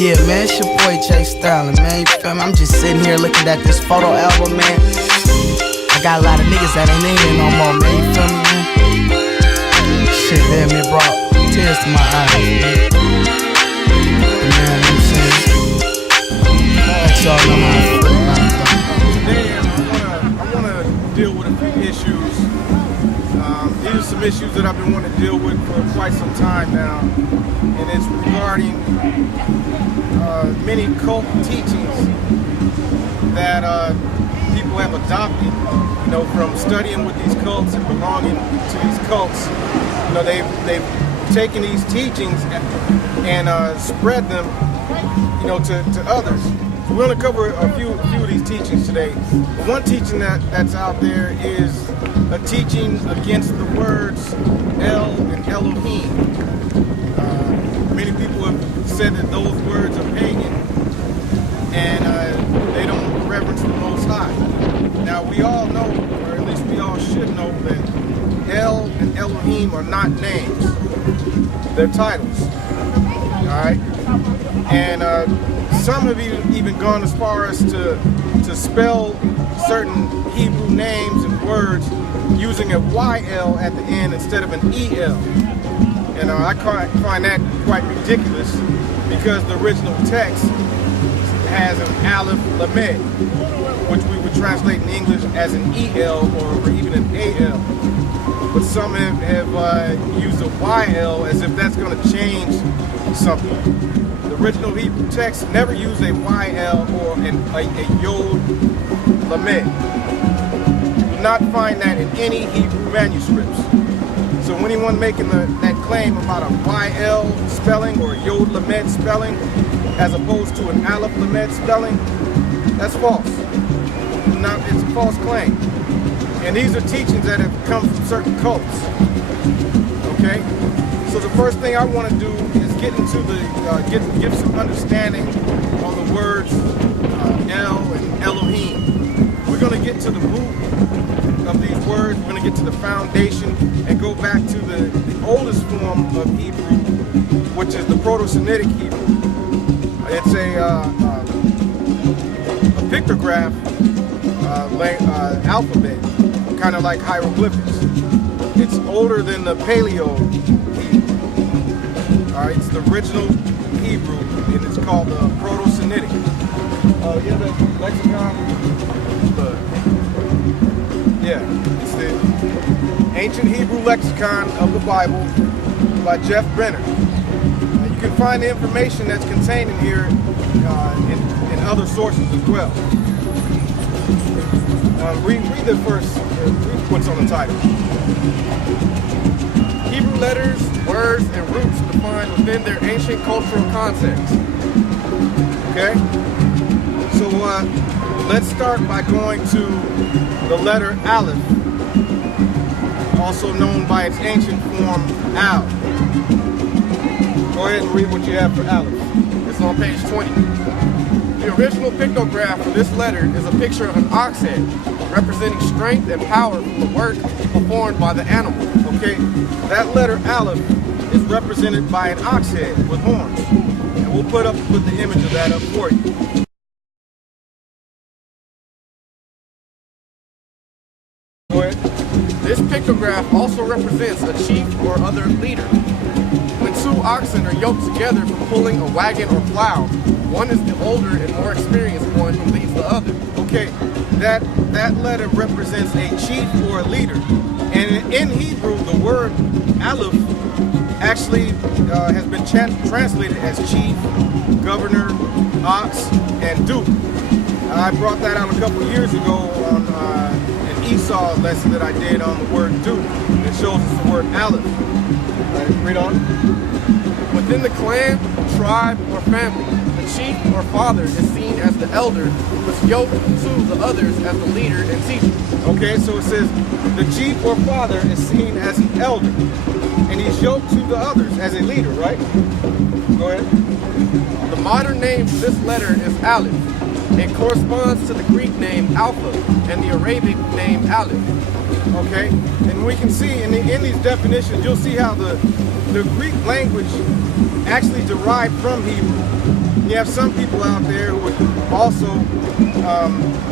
Yeah, man, it's your boy Jay Sterling, man. You feel me? I'm just sitting here looking at this photo album, man. I got a lot of niggas that ain't in here no more, man. You feel me, man? Shit, damn, it brought tears to my eyes, man. You know what I'm saying? Let y'all know how I feel about it. Today, I wanna deal with a few issues. These are some issues that I've been wanting to deal with for quite some time now, and it's regarding many cult teachings that people have adopted. You know, from studying with these cults and belonging to these cults. You know, they've taken these teachings and spread them, you know, to others. So we're going to cover a few of these teachings today. One teaching that's out there is a teaching against the words El and Elohim. Many people have said that those words are pagan and they don't reverence the Most High. Now we all know, or at least we all should know, that El and Elohim are not names. They're titles. Alright? And some have even gone as far as to spell certain Hebrew names and words using a YL at the end instead of an EL. And I find that quite ridiculous because the original text has an Aleph Lamed, which we would translate in English as an EL or even an AL. But some have used a YL as if that's going to change something. The original Hebrew text never used a YL or a Yod Lamed. You do not find that in any Hebrew manuscripts. So anyone making that claim about a YL spelling or Yod Lamed spelling as opposed to an Aleph Lamed spelling, that's false. It's a false claim. And these are teachings that have come from certain cults. Okay? So the first thing I want to do is get into give some understanding on the words El and Elohim. We're going to get to the root of these words. We're going to get to the foundation and go back to the oldest form of Hebrew, which is the Proto-Semitic Hebrew. It's a pictograph alphabet, kind of like hieroglyphics. It's older than the Paleo Hebrew. All right, it's the original Hebrew, and it's called the Proto-Semitic. Yeah, the lexicon. It's the Ancient Hebrew Lexicon of the Bible by Jeff Brenner. You can find the information that's contained in here in other sources as well. Read the first, read what's on the title. Hebrew letters, words, and roots defined within their ancient cultural context. Okay? So let's start by going to the letter Aleph, also known by its ancient form Al. Go ahead and read what you have for Aleph. It's on page 20. The original pictograph for this letter is a picture of an ox head, representing strength and power from the work performed by the animal. Okay, that letter Aleph is represented by an ox head with horns. And we'll put the image of that up for you. Go ahead. This pictograph also represents a chief or other leader. When two oxen are yoked together for pulling a wagon or plow, one is the older and more experienced one who leads the other. Okay, that letter represents a chief or a leader. And in Hebrew, the word Aleph actually has been translated as chief, governor, ox, and duke. I brought that out a couple years ago on an Esau lesson that I did on the word duke. It shows us the word Aleph. Read on. Within the clan, tribe, or family, the chief or father is seen as the elder who is yoked to the others as the leader and teacher. Okay, so it says the chief or father is seen as an elder, and he's yoked to the others as a leader, right? Go ahead. The modern name for this letter is Aleph. It corresponds to the Greek name Alpha and the Arabic name Aleph. Okay, and we can see in these definitions, you'll see how the Greek language actually derived from Hebrew. you have some people out there who are also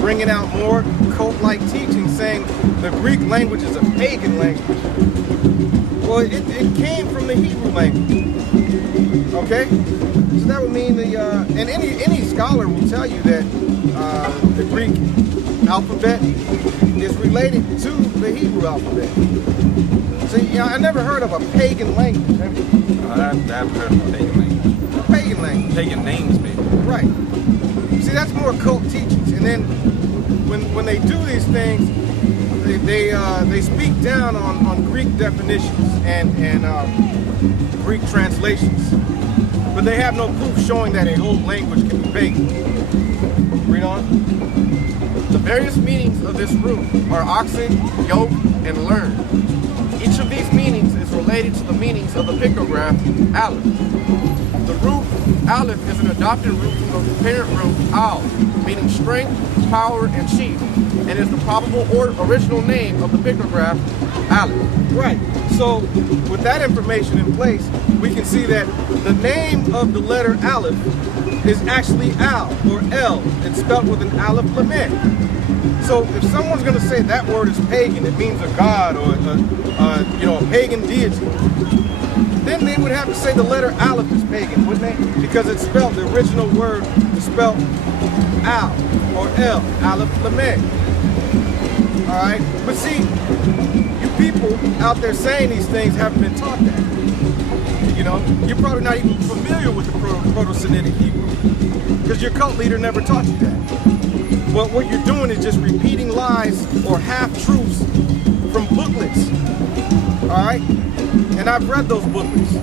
bringing out more cult-like teaching, saying the Greek language is a pagan language. Well, it came from the Hebrew language. Okay, so that would mean and any scholar will tell you that the Greek alphabet is related to the Hebrew alphabet. So I never heard of a pagan language. Have you? I've heard of a pagan language. A pagan language. Pagan names, maybe. Right. See, that's more cult teachings. And then when they do these things, they speak down on Greek definitions and Greek translations, but they have no proof showing that a whole language can be pagan. Read on. The various meanings of this root are oxen, yoke, and learn. Each of these meanings is related to the meanings of the pictograph Aleph. The root Aleph is an adopted root from the parent root Al, meaning strength, power, and chief, and is the probable or original name of the pictograph Aleph. Right. So with that information in place, we can see that the name of the letter Aleph is actually Al or El. It's spelled with an Aleph Lamed. So if someone's going to say that word is pagan, it means a god or a pagan deity, then they would have to say the letter Aleph is pagan, wouldn't they? Because it's spelled, the original word is spelled Al or El, Aleph Lamed. All right, but see, you people out there saying these things haven't been taught that. You know, you're probably not even familiar with the Proto-Semitic Hebrew because your cult leader never taught you that. But what you're doing is just repeating lies or half-truths from booklets. All right, and I've read those booklets,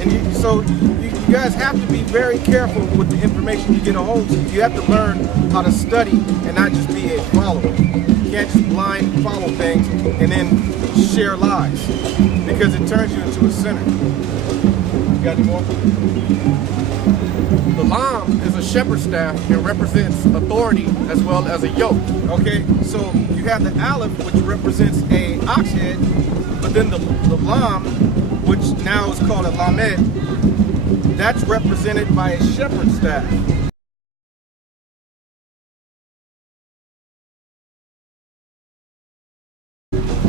and so you guys have to be very careful with the information you get a hold of. You have to learn how to study and not just be a follower. You can't just blind follow things and then share lies because it turns you into a sinner. You got any more? The lam is a shepherd's staff and represents authority as well as a yoke. Okay, so you have the aleph, which represents a ox head, but then the lam, which now is called a lamed, that's represented by a shepherd's staff.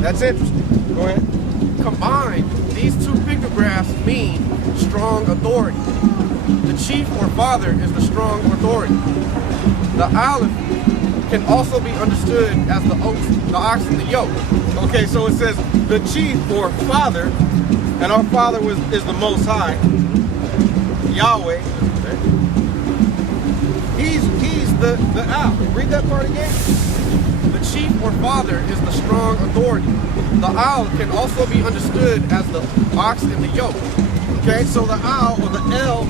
That's interesting. Go ahead. Combined, these two pictographs mean strong authority. The chief or father is the strong authority. The aleph can also be understood as the ox and the yoke. Okay, so it says the chief or father, and our father is the Most High, Yahweh. He's the aleph. Read that part again. The chief or father is the strong authority. The al can also be understood as the ox and the yoke. Okay, so the al or the el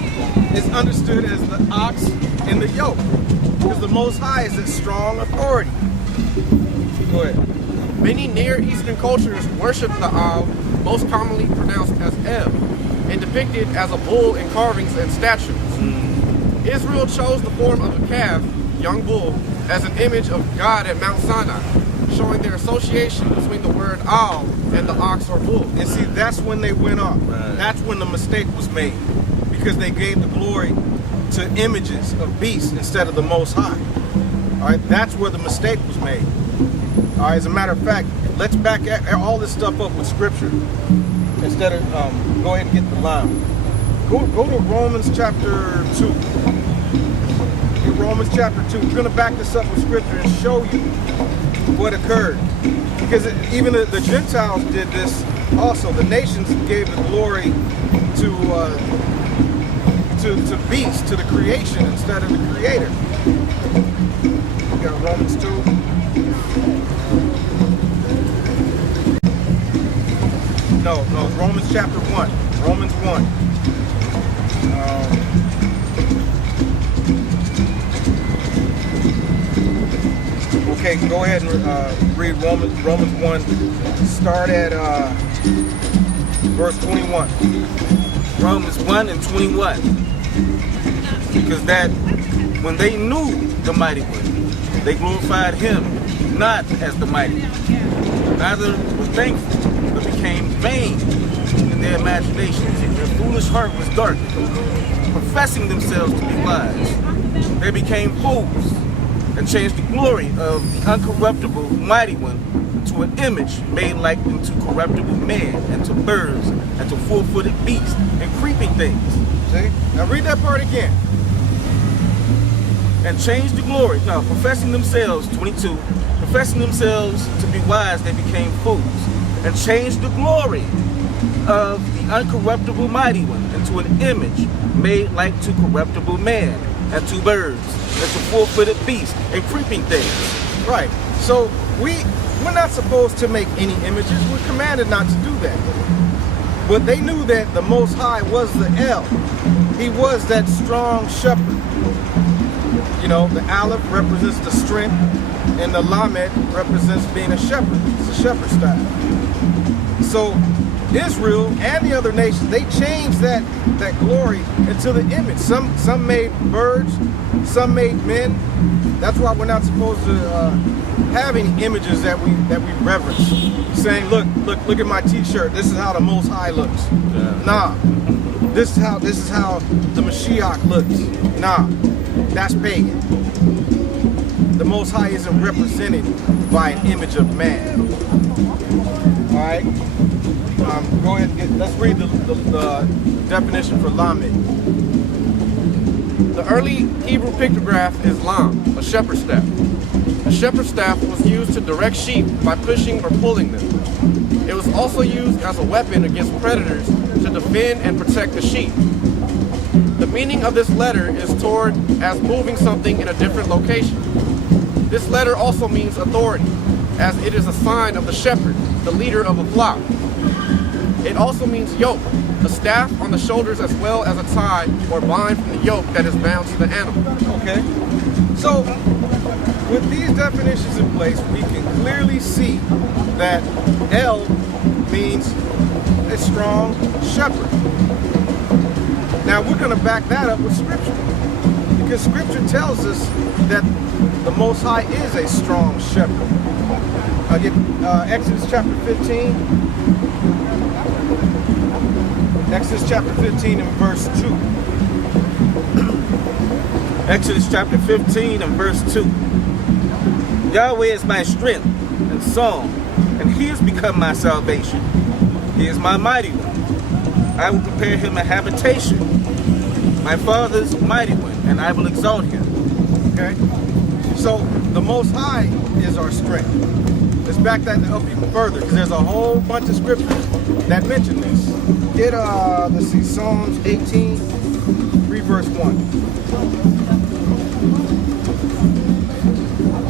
is understood as the ox and the yoke, because the Most High is a strong authority. Go ahead. Many Near Eastern cultures worship the al, most commonly pronounced as El, and depicted as a bull in carvings and statues. Israel chose the form of a calf, young bull, as an image of God at Mount Sinai, showing their association between the word al and the ox or bull. And see, that's when they went off. Right. That's when the mistake was made, because they gave the glory to images of beasts instead of the Most High. All right, that's where the mistake was made. All right, as a matter of fact, let's back all this stuff up with scripture instead of go ahead and get the line. Go to Romans chapter 2. Romans chapter 2. We're going to back this up with scripture and show you what occurred. Because even the Gentiles did this also. The nations gave the glory to beasts, to the creation instead of the creator. We got Romans 2. No, Romans chapter 1. Romans 1. Okay, go ahead and read Romans 1. Start at verse 21. Romans 1 and 21. Because that when they knew the Mighty One, they glorified him not as the Mighty One, neither was thankful, but became vain in their imaginations. Their foolish heart was darkened. professing themselves to be wise, they became fools and changed the glory of the uncorruptible mighty one to an image made like unto corruptible man, and to birds, and to four-footed beasts, and creeping things. See? Now read that part again. And changed the glory. Now, professing themselves, 22, professing themselves to be wise, they became fools, and changed the glory of the uncorruptible mighty one into an image made like to corruptible man, and to birds, and to four-footed beasts, and creeping things. Right. So we're not supposed to make any images. We're commanded not to do that. But they knew that the Most High was the El. He was that strong shepherd. You know, the Aleph represents the strength, and the Lamed represents being a shepherd. It's a shepherd style. So Israel and the other nations, they changed that glory into the image. Some made birds, some made men. That's why we're not supposed to have any images that we reverence. Saying, look at my T-shirt. This is how the Most High looks. Yeah. Nah, this is how the Mashiach looks. Nah, that's pagan. The Most High isn't represented by an image of man. All right. Go ahead and let's read the definition for Lamed. The early Hebrew pictograph is lam, a shepherd's staff. A shepherd's staff was used to direct sheep by pushing or pulling them. It was also used as a weapon against predators to defend and protect the sheep. The meaning of this letter is toward as moving something in a different location. This letter also means authority, as it is a sign of the shepherd, the leader of a flock. It also means yoke, a staff on the shoulders as well as a tie or bind from the yoke that is bound to the animal. Okay. So, with these definitions in place, we can clearly see that El means a strong shepherd. Now, we're going to back that up with Scripture, because Scripture tells us that the Most High is a strong shepherd. Again, Exodus chapter 15. Exodus chapter 15 and verse 2. Exodus chapter 15 and verse 2. Yahweh is my strength and song, and he has become my salvation. He is my mighty one. I will prepare him a habitation, my father's mighty one, and I will exalt him. Okay? So, the Most High is our strength. Let's back that up even further, because there's a whole bunch of scriptures that mention this. Get, let's see, Psalms 18, read verse 1.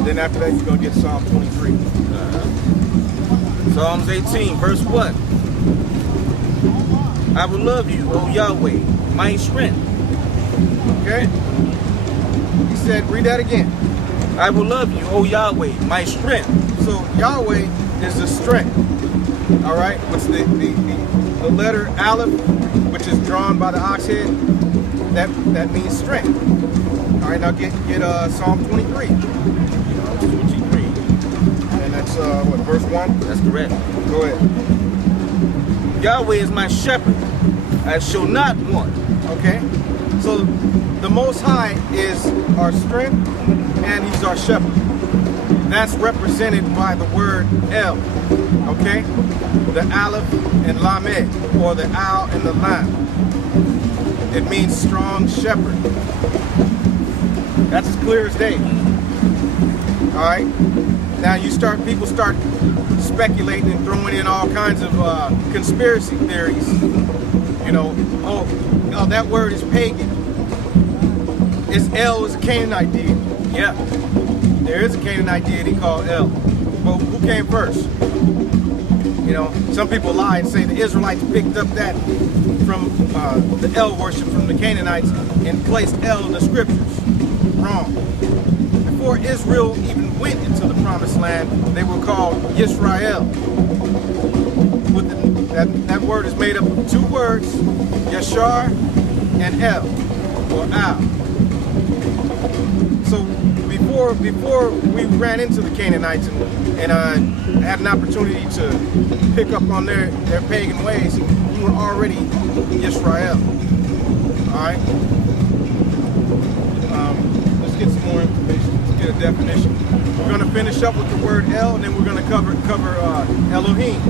Then after that, you're going to get Psalm 23. Psalms 18, verse 1. I will love you, O Yahweh, my strength. Okay? He said, read that again. I will love you, O Yahweh, my strength. So Yahweh is the strength. All right? What's the letter Aleph, which is drawn by the ox head, that means strength. All right, now get Psalm 23. 23. And that's what, verse 1? That's correct. Go ahead. Yahweh is my shepherd, I shall not want. Okay? So the Most High is our strength, and he's our shepherd. That's represented by the word El, okay? The Aleph and Lamed, or the Al and the Lam. It means strong shepherd. That's as clear as day. All right? Now people start speculating and throwing in all kinds of conspiracy theories. You know, oh, that word is pagan. El is a Canaanite deity. Yeah, there is a Canaanite deity called El. But who came first? You know, some people lie and say the Israelites picked up that from the El worship from the Canaanites and placed El in the scriptures. Wrong. Before Israel even went into the promised land, they were called Yisrael. That word is made up of two words, Yashar and El, or Al. So before we ran into the Canaanites and had an opportunity to pick up on their pagan ways, we were already Yisrael. All right? finish up with the word El, and then we're going to cover Elohim.